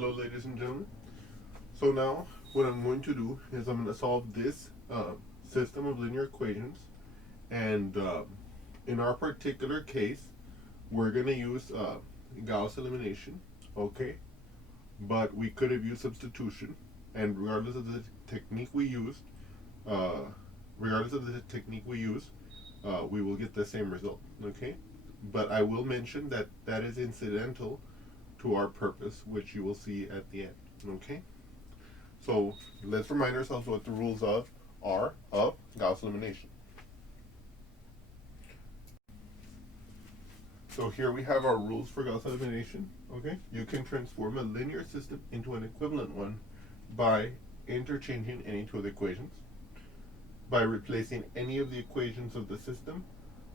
Hello, ladies and gentlemen. So now what I'm going to do is I'm going to solve this system of linear equations. And in our particular case, we're going to use Gauss elimination, okay? But we could have used substitution. And regardless of the technique we used, uh, we will get the same result, okay? But I will mention that that is incidental to our purpose, which you will see at the end, okay? So let's remind ourselves what the rules are of Gauss elimination. So here we have our rules for Gauss elimination, okay? You can transform a linear system into an equivalent one by interchanging any two of the equations, by replacing any of the equations of the system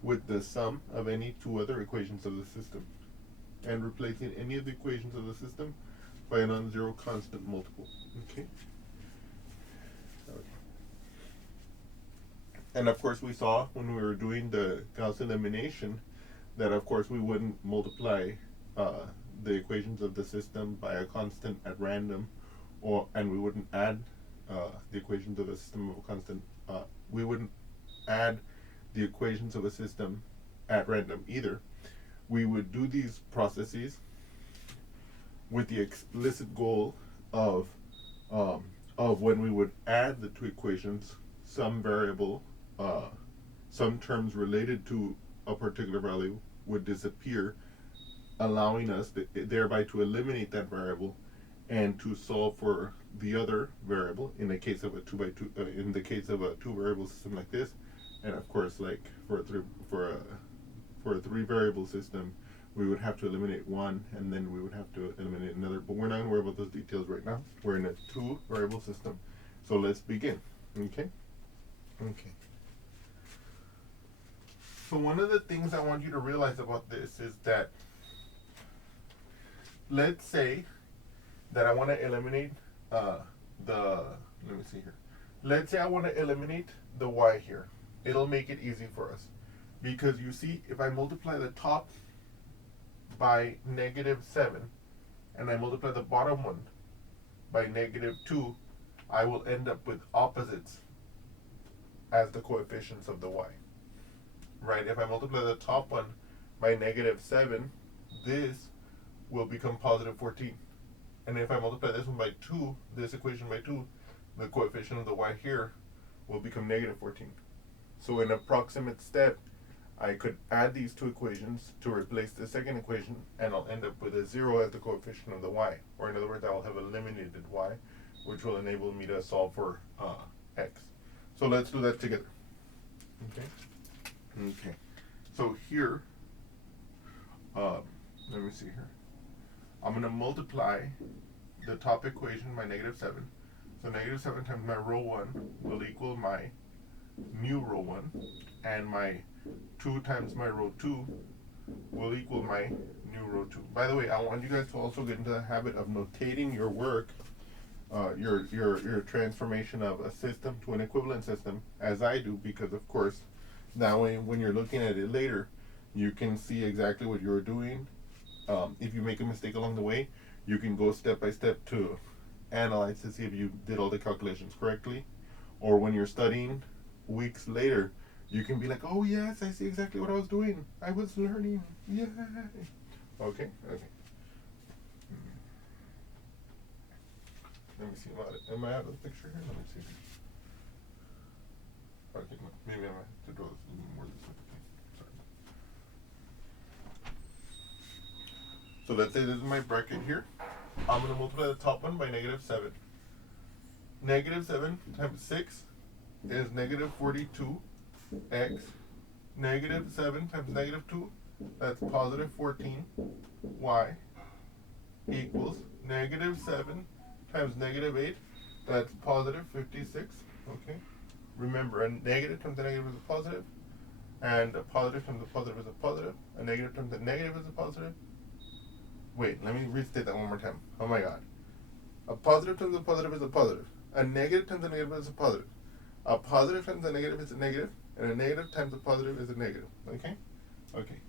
with the sum of any two other equations of the system, and replacing any of the equations of the system by a non-zero constant multiple, okay? And of course we saw when we were doing the Gauss elimination that of course we wouldn't multiply the equations of the system by a constant at random, and we wouldn't add the equations of a system of a constant, we wouldn't add the equations of a system at random either. We would do these processes with the explicit goal of when we would add the two equations, some variable, some terms related to a particular value would disappear, allowing us thereby to eliminate that variable and to solve for the other variable in the case of a two variable system like this, and of course like for a three variable system we would have to eliminate one and then we would have to eliminate another, but we're not going to worry about those details right now. We're in a two variable system, so let's begin. Okay. So one of the things I want you to realize about this is that, let's say that I want to eliminate let me see here. Let's say I want to eliminate the y here. It'll make it easy for us. Because you see, if I multiply the top by -7 and I multiply the bottom one by -2, I will end up with opposites as the coefficients of the y. Right? If I multiply the top one by -7, this will become +14. And if I multiply this one by 2, this equation by 2, the coefficient of the y here will become -14. So in a proximate step, I could add these two equations to replace the second equation, and I'll end up with a 0 as the coefficient of the y. Or in other words, I will have eliminated y, which will enable me to solve for x. So let's do that together. Okay. So here, let me see here. I'm going to multiply the top equation by -7. So -7 times my row 1 will equal my new row 1, and my 2 times my row 2 will equal my new row 2. By the way, I want you guys to also get into the habit of notating your work, your transformation of a system to an equivalent system, as I do, because of course, that way when you're looking at it later, you can see exactly what you're doing. If you make a mistake along the way, you can go step by step to analyze to see if you did all the calculations correctly. Or when you're studying weeks later, you can be like, oh yes, I see exactly what I was doing. I was learning. Yay. Okay. Let me see. Am I out of the picture here? Let me see. Okay, maybe I might have to draw this a little more this way. So let's say this is my bracket here. I'm going to multiply the top one by -7. -7 times 6 is -42x. -7 times -2, that's +14y, equals -7 times -8, that's +56. Okay. Remember, a negative times a negative is a positive, and a positive times a positive is a positive. A negative times a negative is a positive. Wait, let me restate that one more time. Oh my god. A positive times a positive is a positive. A negative times a negative is a positive. A positive times a negative is a negative. And a negative times a positive is a negative. Okay? Okay.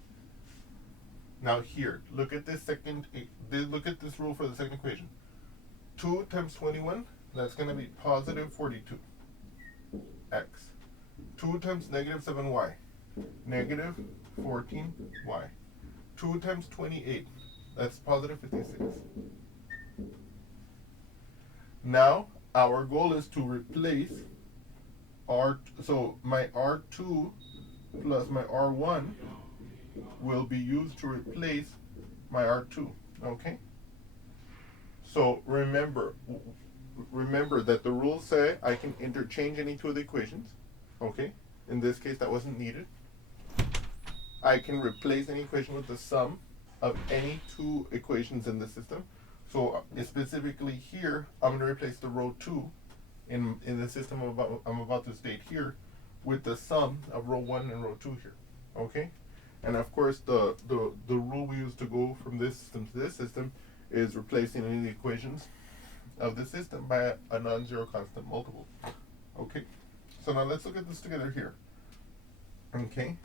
Now here, look at this rule for the second equation. 2 times 21, that's going to be positive 42 x. 2 times negative 7y, negative 14y. 2 times 28, that's positive 56. Now, our goal is to replace so my R2 plus my R1 will be used to replace my R2, okay? So remember that the rules say I can interchange any two of the equations, okay? In this case, that wasn't needed. I can replace any equation with the sum of any two equations in the system. So specifically here, I'm going to replace the row 2 in the system I'm about to state here with the sum of row 1 and row 2 here, okay? And of course, the rule we use to go from this system to this system is replacing any of the equations of the system by a non-zero constant multiple, okay? So now let's look at this together here, okay?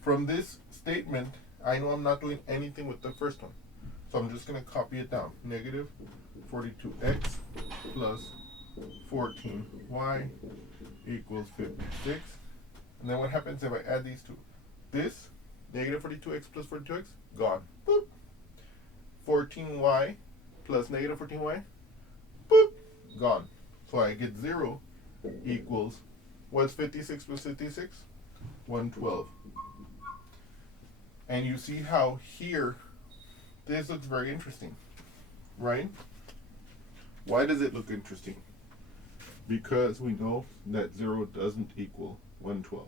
From this statement, I know I'm not doing anything with the first one. So I'm just going to copy it down. Negative 42x plus 14y equals 56. And then what happens if I add these two? This, negative 42x plus 42x, gone. Boop. 14y plus negative 14y, boop, gone. So I get 0 equals, what's 56 plus 56? 112. And you see how here, this looks very interesting, right? Why does it look interesting? Because we know that 0 doesn't equal 112.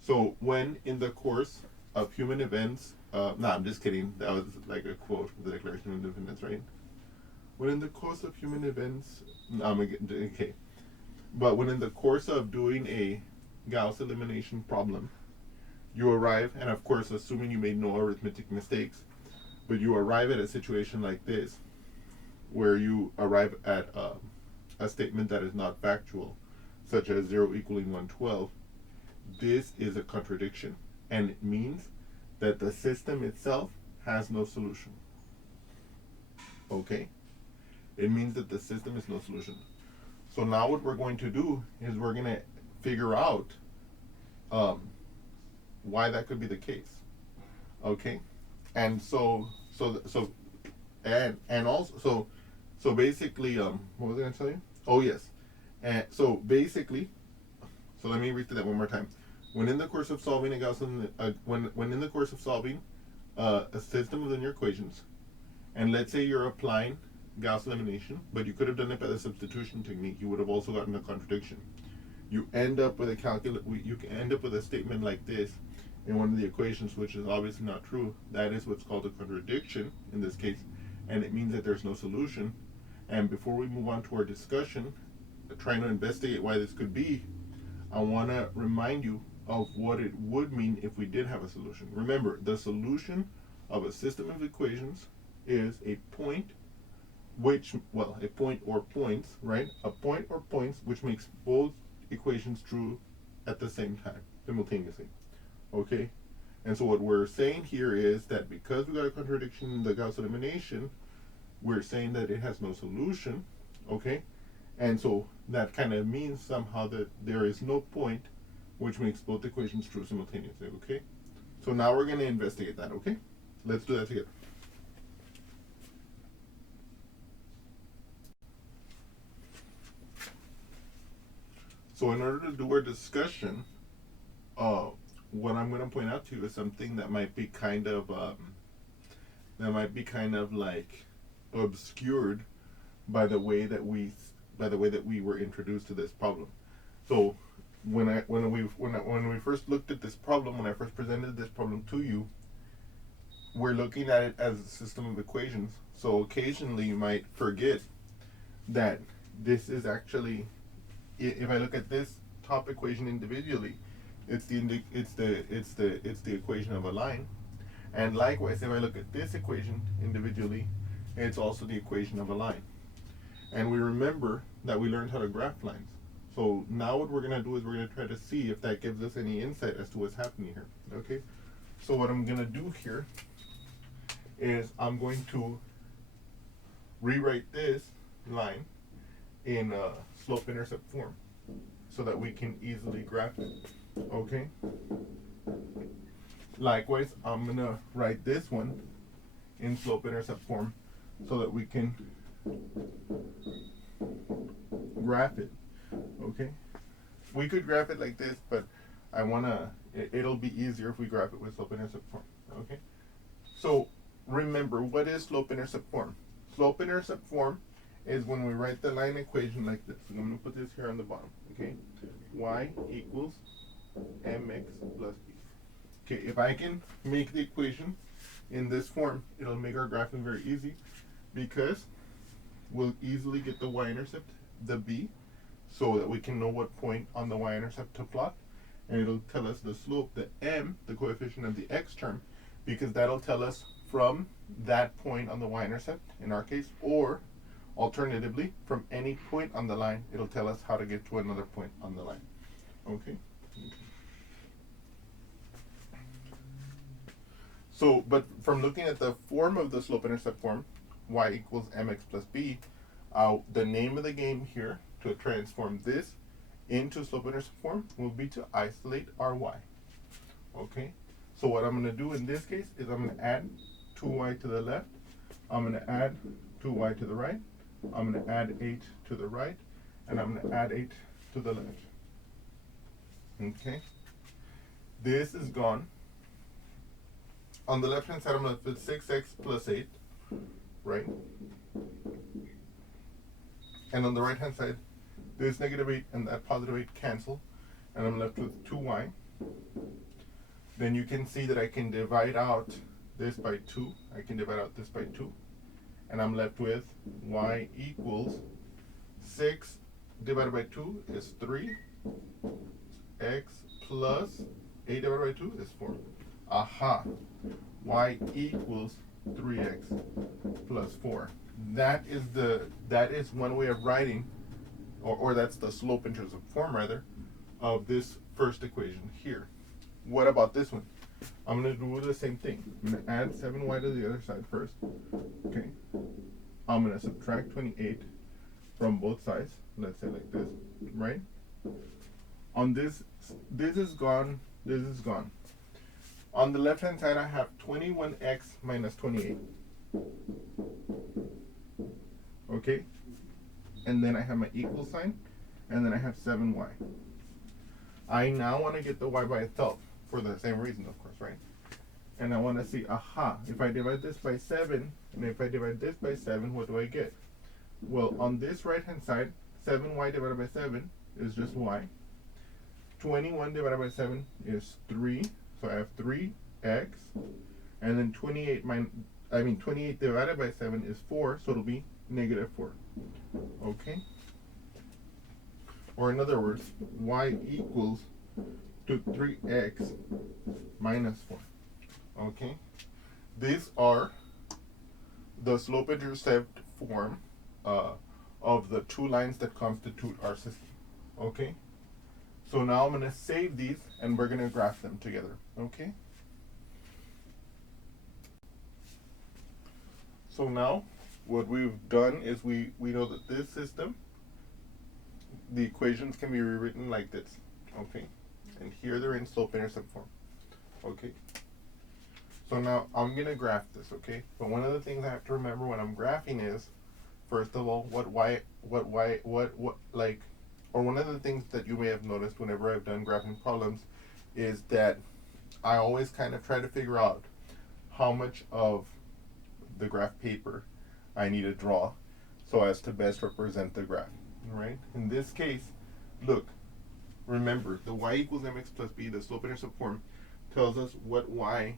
So when in the course of human events, no, I'm just kidding. That was like a quote from the Declaration of Independence, right? When in the course of human events, okay. But when in the course of doing a Gauss elimination problem, you arrive, and of course, assuming you made no arithmetic mistakes, but you arrive at a situation like this, where you arrive at a statement that is not factual, such as 0 equaling 112, this is a contradiction, and it means that the system itself has no solution. Okay? It means that the system is no solution. So now what we're going to do is we're going to figure out why that could be the case. Okay? And so basically, what was I going to tell you? Oh, yes. And so basically, so let me read through that one more time. When in the course of solving a Gaussian, when in the course of solving a system of linear equations, and let's say you're applying Gauss elimination, but you could have done it by the substitution technique, you would have also gotten a contradiction. You end up with you can end up with a statement like this in one of the equations, which is obviously not true. That is what's called a contradiction in this case, and it means that there's no solution. And before we move on to our discussion, trying to investigate why this could be, I want to remind you of what it would mean if we did have a solution. Remember, the solution of a system of equations is a point a point or points, right? A point or points which makes both equations true at the same time, simultaneously. Okay? And so what we're saying here is that because we got a contradiction in the Gauss elimination, we're saying that it has no solution, okay? And so that kind of means somehow that there is no point which makes both equations true simultaneously, okay? So now we're going to investigate that, okay? Let's do that together. So in order to do our discussion, what I'm going to point out to you is something that might be kind of like obscured by the way that we were introduced to this problem. So when we first looked at this problem, when I first presented this problem to you, we're looking at it as a system of equations. So occasionally you might forget that this is actually, if I look at this top equation individually, it's the equation of a line, and likewise if I look at this equation individually, it's also the equation of a line. And we remember that we learned how to graph lines. So now what we're going to do is we're going to try to see if that gives us any insight as to what's happening here. Okay? So what I'm going to do here is I'm going to rewrite this line in slope-intercept form so that we can easily graph it. Okay? Likewise, I'm going to write this one in slope-intercept form so that we can graph it. Okay? We could graph it like this, but I want to, it'll be easier if we graph it with slope-intercept form. Okay? So remember, what is slope-intercept form? Slope-intercept form is when we write the line equation like this. I'm going to put this here on the bottom. Okay? Y equals mx plus b. Okay, if I can make the equation in this form, it'll make our graphing very easy because we'll easily get the y-intercept, the b, so that we can know what point on the y-intercept to plot. And it'll tell us the slope, the m, the coefficient of the x term, because that'll tell us from that point on the y-intercept, in our case, or alternatively, from any point on the line, it'll tell us how to get to another point on the line. Okay? So, but from looking at the form of the slope-intercept form, y equals mx plus b, the name of the game here to transform this into slope-intercept form will be to isolate our y. Okay? So what I'm going to do in this case is I'm going to add 2y to the left, I'm going to add 2y to the right, I'm going to add 8 to the right, and I'm going to add 8 to the left. Okay? This is gone. On the left hand side, I'm left with 6x plus 8, right? And on the right hand side, this negative 8 and that positive 8 cancel, and I'm left with 2y. Then you can see that I can divide out this by 2. I can divide out this by 2. And I'm left with y equals 6 divided by 2 is 3. X plus 8 divided by 2 is 4. Aha. Y equals 3x plus 4. That is one way of writing, or that's the slope-intercept form rather, of this first equation here. What about this one? I'm going to do the same thing. I'm going to add 7y to the other side first. Okay. I'm going to subtract 28 from both sides. Let's say like this, right? On this is gone, this is gone. On the left hand side, I have 21x minus 28. Okay? And then I have my equal sign, and then I have 7y. I now want to get the y by itself for the same reason, of course, right? And I want to see, aha, if I divide this by 7, and if I divide this by 7, what do I get? Well, on this right hand side, 7y divided by 7 is just y. 21 divided by 7 is 3. So I have 3x, and then 28 divided by 7 is 4, so it'll be negative 4. Okay? Or in other words, y equals to 3x minus 4. Okay? These are the slope-intercept form of the two lines that constitute our system. Okay? So now I'm going to save these and we're going to graph them together. Okay? So now what we've done is we know that this system, the equations can be rewritten like this. Okay? And here they're in slope-intercept form. Okay? So now I'm going to graph this, okay? But one of the things I have to remember when I'm graphing is, first of all, or one of the things that you may have noticed whenever I've done graphing problems is that I always kind of try to figure out how much of the graph paper I need to draw so as to best represent the graph, right? In this case, look, remember, the y equals mx plus b, the slope-intercept form, tells us what y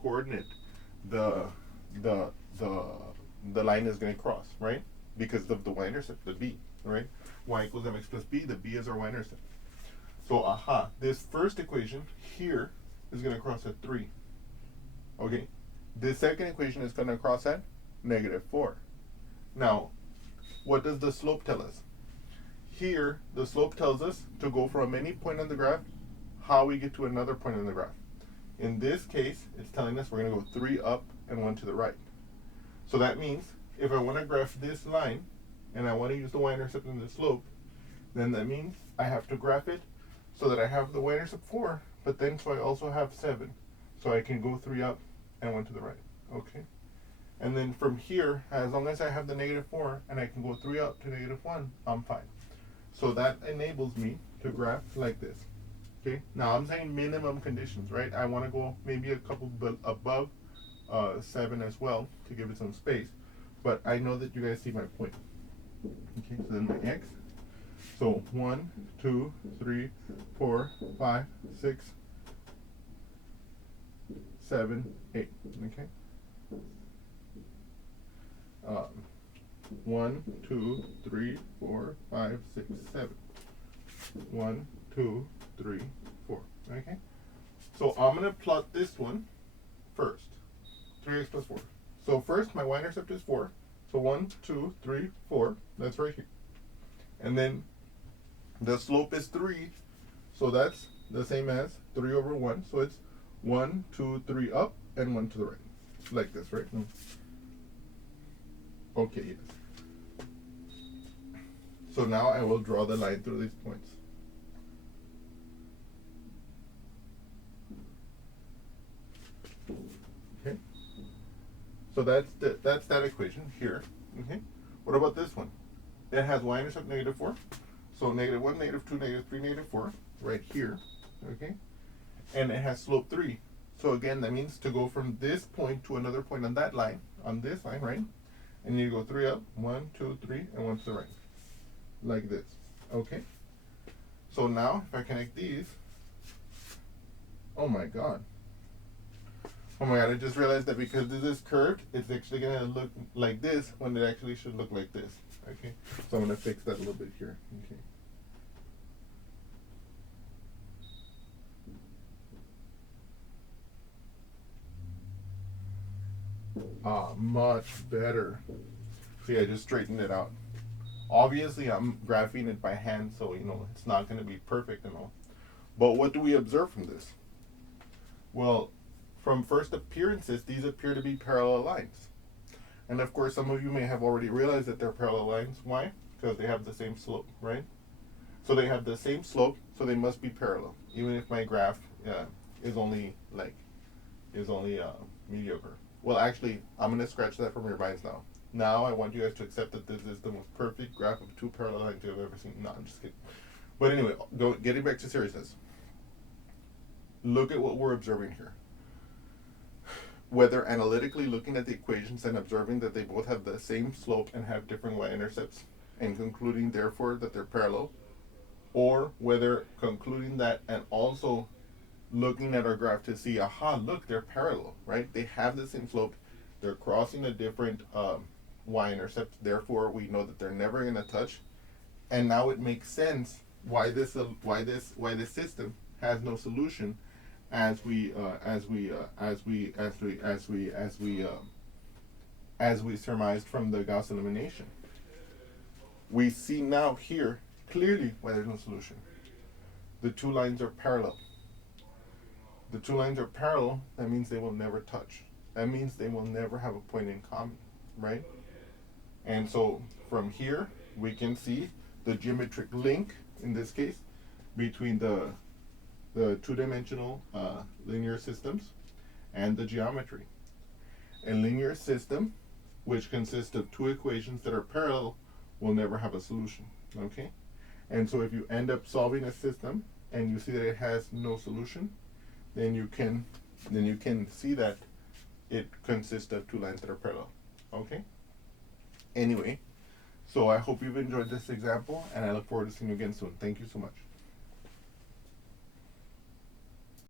coordinate the line is going to cross, right? Because of the y-intercept, the b, right? Y equals mx plus b, the b is our y-intercept. So, aha, this first equation here is going to cross at 3. Okay, this second equation is going to cross at negative 4. Now, what does the slope tell us? Here, the slope tells us to go from any point on the graph, how we get to another point on the graph. In this case, it's telling us we're going to go 3 up and 1 to the right. So that means if I want to graph this line and I want to use the y-intercept and the slope, then that means I have to graph it so that I have the y-intercept 4, but then so I also have 7. So I can go 3 up and 1 to the right. Okay? And then from here, as long as I have the -4 and I can go 3 up to -1, I'm fine. So that enables me to graph like this. Okay? Now I'm saying minimum conditions, right? I want to go maybe a couple above 7 as well to give it some space. But I know that you guys see my point. Okay, so then my x. So 1, 2, 3, 4, 5, 6, 7, 8. Okay? 1, 2, 3, 4, 5, 6, 7. 1, 2, 3, 4. Okay? So I'm going to plot this one first. 3x plus 4. So first, my y-intercept is 4. So 1, 2, 3, 4. That's right here. And then the slope is 3. So that's the same as 3 over 1. So it's 1, 2, 3 up and 1 to the right. Like this, right? Okay, yes. So now I will draw the line through these points. Okay. So that's that equation here. Okay. What about this one? It has y-intercept -4. So -1, -2, -3, -4 right here. Okay. And it has slope 3. So again, that means to go from this point to another point on that line, on this line, right? And you go 3 up, 1, 2, 3, and 1 to the right. Like this. Okay? So now, if I connect these, oh my god. Oh my god, I just realized that because this is curved, it's actually going to look like this when it actually should look like this. Okay? So I'm going to fix that a little bit here. Okay. Much better. See, I just straightened it out. Obviously, I'm graphing it by hand, so, it's not going to be perfect and all. But what do we observe from this? Well, from first appearances, these appear to be parallel lines. And of course, some of you may have already realized that they're parallel lines. Why? Because they have the same slope, right? So they have the same slope, so they must be parallel, even if my graph is only mediocre. Well, actually, I'm going to scratch that from your minds now. Now I want you guys to accept that this is the most perfect graph of 2 parallel lines you've ever seen. No, I'm just kidding. But anyway, getting back to seriousness. Look at what we're observing here. Whether analytically looking at the equations and observing that they both have the same slope and have different y-intercepts, and concluding therefore that they're parallel, or whether concluding that and also looking at our graph to see, aha, look, they're parallel, right? They have the same slope. They're crossing a different y-intercept. Therefore, we know that they're never going to touch. And now it makes sense why this system has no solution, as we surmised from the Gaussian elimination. We see now here clearly why there's no solution. The two lines are parallel. The two lines are parallel. That means they will never touch. That means they will never have a point in common, right? And so from here, we can see the geometric link, in this case, between the two-dimensional linear systems and the geometry. A linear system, which consists of two equations that are parallel, will never have a solution, okay? And so if you end up solving a system and you see that it has no solution, then you can see that it consists of two lines that are parallel. Okay? Anyway, so I hope you've enjoyed this example, and I look forward to seeing you again soon. Thank you so much.